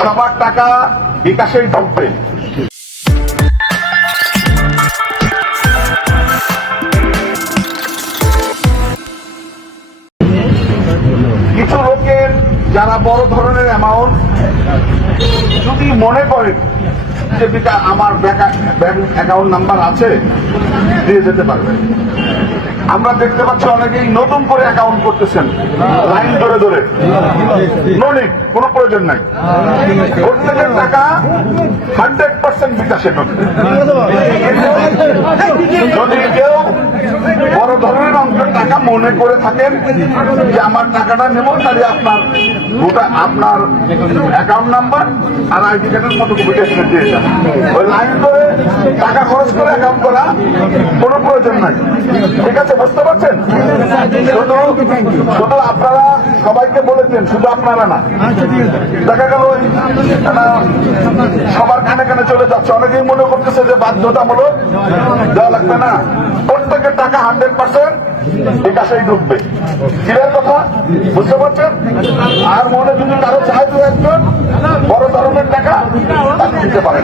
সবার টাকা বিকাশেই ঢুকবে কিছু লোকের যারা বড় ধরনের অ্যামাউন্ট যদি মনে করেন যে বিকা আমার ব্যাংক অ্যাকাউন্ট নাম্বার আছে, দিয়ে যেতে পারবেন আমরা দেখতে পাচ্ছি অনেকেই নতুন করে অ্যাকাউন্ট করতেছেন। লাইন ধরে ধরে। ননিক কোনো প্রয়োজন নাই। প্রত্যেকের টাকা হান্ড্রেড পার্সেন্ট বিকাশে যদি কেউ বড় ধরনের অঙ্কের টাকা মনে করে থাকেন যে আমার টাকাটা নেব, তাহলে আপনার গোটা আপনার অ্যাকাউন্ট নাম্বার আর আইডি কার্ডের মতো দিয়ে ওই লাইন ধরে টাকা খরচ করে অ্যাকাউন্ট করা কোনো প্রয়োজন নাই। ঠিক আছে, বুঝতে পারছেন? শুধু শুধু আপনারা সবাইকে বলেছেন, শুধু আপনারা না। দেখা গেল সবার কানে কানে চলে যাচ্ছে। অনেকেই মনে করতেছে যে বাধ্যতামূলক। দেওয়া লাগবে না। প্রত্যেকের টাকা হান্ড্রেড পার্সেন্ট বিকাশেই ঢুকবে। ক্লিয়ার কথা? বুঝতে পারছেন? আর মনে যদি কারও চাই দু একজন, বড় ধরনের টাকা দিতে পারেন।